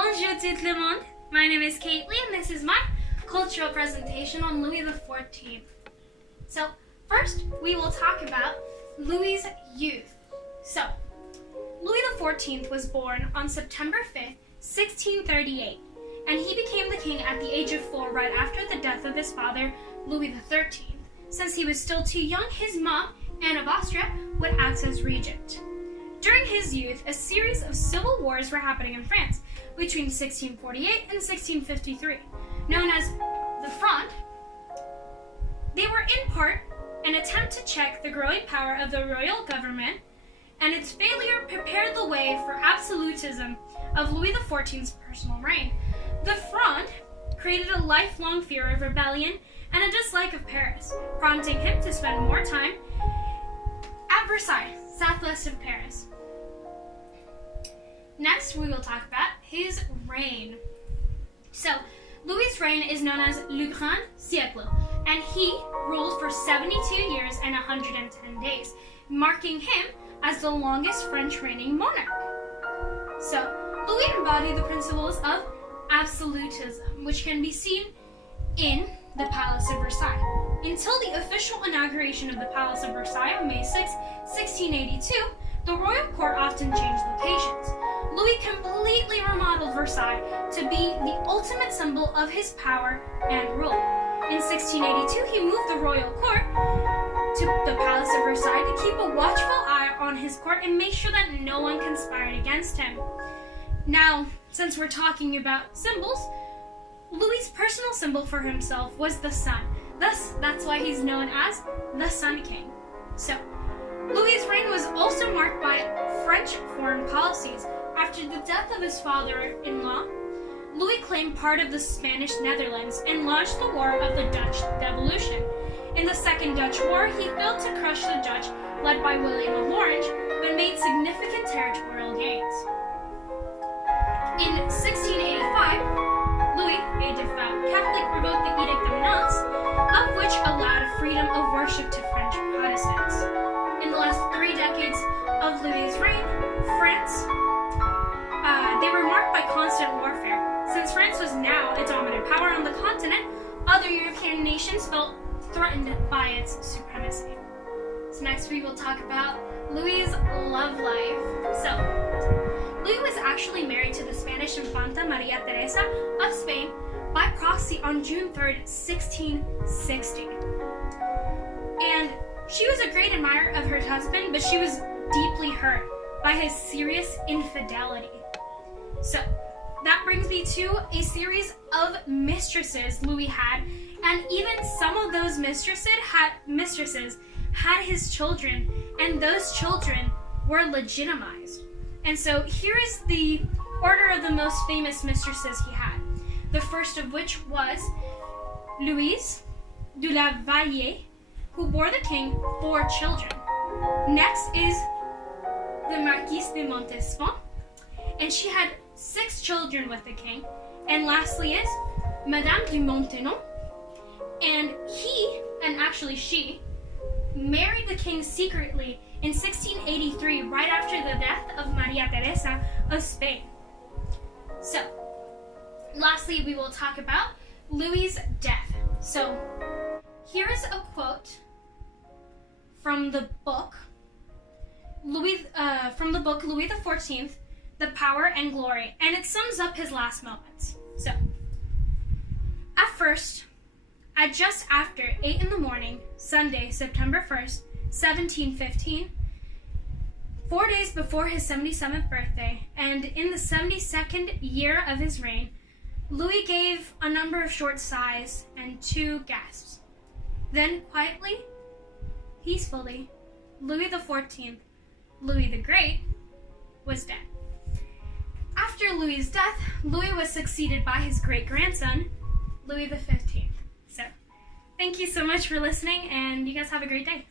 Bonjour tout le monde. My name is Keitly and this is my cultural presentation on Louis XIV. So, first we will talk about Louis's youth. So, Louis XIV was born on September 5th, 1638, and he became the king at the age of 4 right after the death of his father, Louis XIII. Since he was still too young, his mom, Anne of Austria, would act as regent. During his youth, a series of civil wars were happening in France between 1648 and 1653, known as the Fronde. They were in part an attempt to check the growing power of the royal government, and its failure prepared the way for absolutism of Louis XIV's personal reign. The Fronde created a lifelong fear of rebellion and a dislike of Paris, prompting him to spend more time at Versailles, southwest of Paris. Next, we will talk about his reign. So, Louis's reign is known as Le Grand Siècle, and he ruled for 72 years and 110 days, marking him as the longest French reigning monarch. So, Louis embodied the principles of absolutism, which can be seen in the Palace of Versailles. Until the official inauguration of the Palace of Versailles on May 6, 1682, the royal court often changed locations. Louis completely remodeled Versailles to be the ultimate symbol of his power and rule. In 1682, he moved the royal court to the Palace of Versailles to keep a watchful eye on his court and make sure that no one conspired against him. Now, since we're talking about symbols, Louis's personal symbol for himself was the sun. Thus, that's why he's known as the Sun King. So, Louis's reign was also marked by French foreign policies. After the death of his father-in-law, Louis claimed part of the Spanish Netherlands and launched the War of the Dutch Devolution. In the Second Dutch War, he failed to crush the Dutch, led by William of Orange, but made significant territorial gains. In 1685, Louis, a devout Catholic, revoked the Edict of Nantes, of which allowed freedom of worship to French Protestants. In the last 3 decades of Louis's reign, France, they were marked by constant warfare. Since France was now a dominant power on the continent, other European nations felt threatened by its supremacy. So next we will talk about Louis's love life. So, Louis was actually married to the Spanish Infanta Maria Teresa of Spain by proxy on June 3rd, 1660. And she was a great admirer of her husband, but she was deeply hurt by his serious infidelity. So, that brings me to a series of mistresses Louis had, and even some of those mistresses had his children, and those children were legitimized. And so here is the order of the most famous mistresses he had. The first of which was Louise de la Vallière, who bore the king 4 children. Next is the Marquise de Montespan, and she had 6 children with the king. And lastly is Madame du Maintenon, and she married the king secretly in 1683, right after the death of Maria Teresa of Spain. So, lastly, we will talk about Louis's death. So, here is a quote from the book Louis XIV, The Power and Glory, and it sums up his last moments. So, at first, at just after 8 in the morning, Sunday, September 1st, 1715, 4 days before his 77th birthday, and in the 72nd year of his reign, Louis gave a number of short sighs and 2 gasps. Then, quietly, peacefully, Louis XIV, Louis the Great, was dead. After Louis's death, Louis was succeeded by his great-grandson, Louis XV. So, thank you so much for listening, and you guys have a great day.